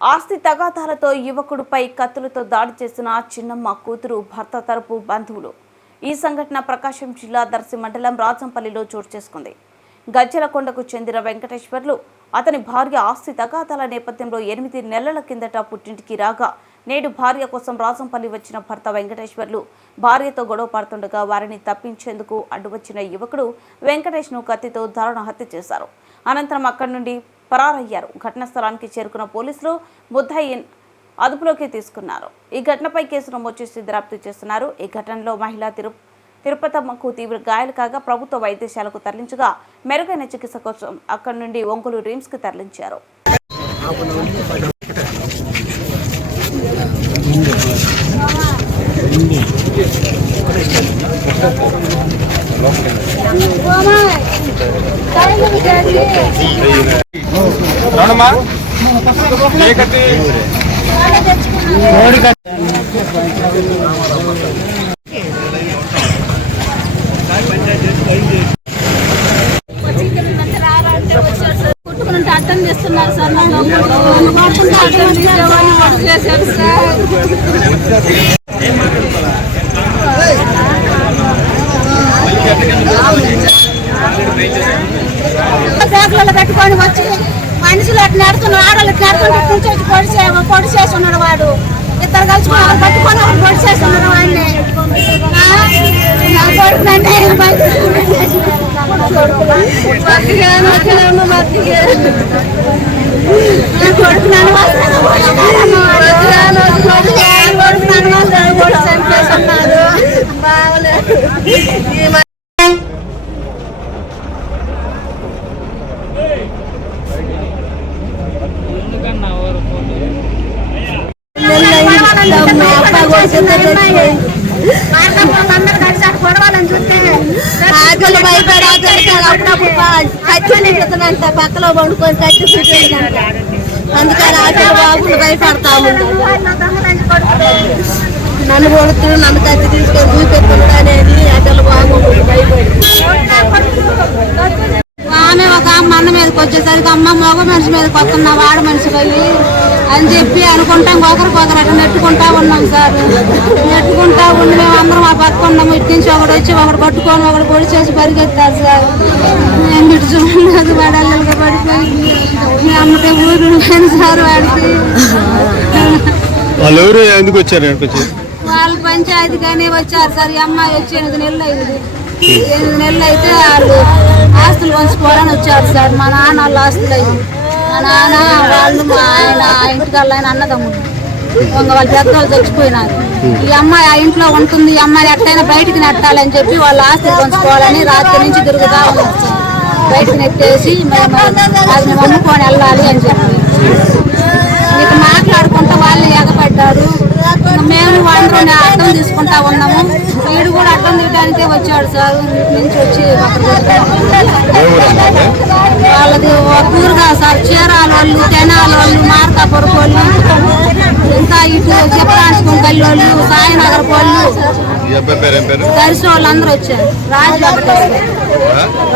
ఆస్తి తగాదాలతో యువకుడిపై కత్తులతో దాడి చేసిన చిన్నమ్మ కూతురు భర్త తరపు బంధువులు. ఈ సంఘటన ప్రకాశం జిల్లా దర్శి మండలం రాజంపల్లిలో చోటు చేసుకుంది. గజ్జలకొండకు చెందిన వెంకటేశ్వర్లు అతని భార్య ఆస్తి తగాదాల నేపథ్యంలో 8 నెలల కిందట పుట్టింటికి రాగా నేడు భార్య కోసం రాజంపల్లి వచ్చిన భర్త వెంకటేశ్వర్లు భార్యతో గొడవ పడుతుండగా వారిని తప్పించేందుకు అడ్డు వచ్చిన యువకుడు వెంకటేష్ను కత్తితో దారుణ హత్య చేశారు. అనంతరం అక్కడి నుండి పరారయ్యారు. ఘటనా స్థలానికి చేరుకున్న పోలీసులు ముద్దాయిని అదుపులోకి తీసుకున్నారు. ఈ ఘటనపై కేసు నమోదు చేసి దర్యాప్తు చేస్తున్నారు. ఈ ఘటనలో మహిళ తిరుపతమ్మకు తీవ్ర గాయాలు కాగా ప్రభుత్వ వైద్యశాలకు తరలించగా మెరుగైన చికిత్స కోసం అక్కడి నుండి ఒంగోలు రిమ్స్ కు తరలించారు. కుట్టుకుంటే అర్థం చేస్తున్నారు సార్. అర్థం చేసేవాళ్ళు వరకు చేశారు సార్. బ్యాగులలో పెట్టుకొని వచ్చి మనుషులు అట్లా నడుతున్నారు, ఆడలు నడుతుంటే పొడి చేసి ఉన్నాడు వాడు. ఇద్దరు కలిసి పట్టుకొని పొడి చేసి ఉన్నాడు వాడిని. ఆకలి భయపడి అప్పుడప్పుడు కట్టెంత పక్కలో వండుకొని కట్టి చూసేదంట. అందుకని ఆకలి బాబులు భయపడతాము. నన్ను కొడుతూ నన్ను కట్టి తీసుకొని చూపెట్టుకుంటా అనేది ఆకలి బాబు భయపడి. ఆమె ఒక అమ్మ అన్న మీదకి వచ్చేసరికి అమ్మ మగ మనిషి మీదకి వస్తున్నా వాడ మనిషి పోయి అని చెప్పి అనుకుంటాం. ఒకరికొకరు అట్లా నెట్టుకుంటా ఉన్నాం సార్. నెట్టుకుంటా ఉండి మేము అందరం ఆ పట్టుకున్నాము. ఇటు నుంచి ఒకడు వచ్చి ఒకడు పట్టుకొని ఒకడు పొడి చేసి పరిగెత్తారు సార్. మేము ఇటు చూడలేదు, వాడల్లుగా పడిపోయి మీ అమ్మటే ఊరు సార్. వాడికి వాళ్ళు ఎందుకు వచ్చారు? వాళ్ళు పంచాయతీగానే వచ్చారు సార్. ఈ అమ్మాయి వచ్చి 8 నెలలు అయింది. 8 నెలలు అయితే వాళ్ళు ఆస్తులు పంచుకోవాలని వచ్చారు సార్. మా నాన్న వాళ్ళ ఆస్తులు అయ్యి మా నాన్న వాళ్ళు మా ఆయన ఇంటికల్లా ఆయన అన్నదమ్ముడు వాళ్ళ పెద్దవాళ్ళు చచ్చిపోయినారు. ఈ అమ్మాయి ఆ ఇంట్లో ఉంటుంది. ఈ అమ్మాయి ఎట్టయినా బయటికి నెట్టాలని చెప్పి వాళ్ళ ఆస్తులు పంచుకోవాలని రాత్రి నుంచి తిరుగుతా ఉన్నారు సార్. బయటకు నెట్టేసి మేము అమ్ముకొని వెళ్ళాలి అని చెప్పి ఇక మాట్లాడుకుంటూ వాళ్ళు ఎగపడ్డారు. మేము వాళ్ళని అర్థం తీసుకుంటా ఉన్నాము. వీడు కూడా అర్థం తీయడానికే వచ్చాడు సార్. నుంచి వచ్చి వాళ్ళది ఊరుగా సార్. చీరాల వాళ్ళు, తెనాల వాళ్ళు, మార్కాపురం వాళ్ళు, ఇంకా ఇటు చెప్పడానికి కల్లోళ్ళు, సాయినగర్ వాళ్ళు, దర్శి వాళ్ళు అందరూ వచ్చారు.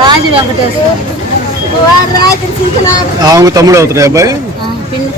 రాజు వెంకటేశ్వర తమ్ముడు అవుతున్నాయి అబ్బాయి. పిన్ని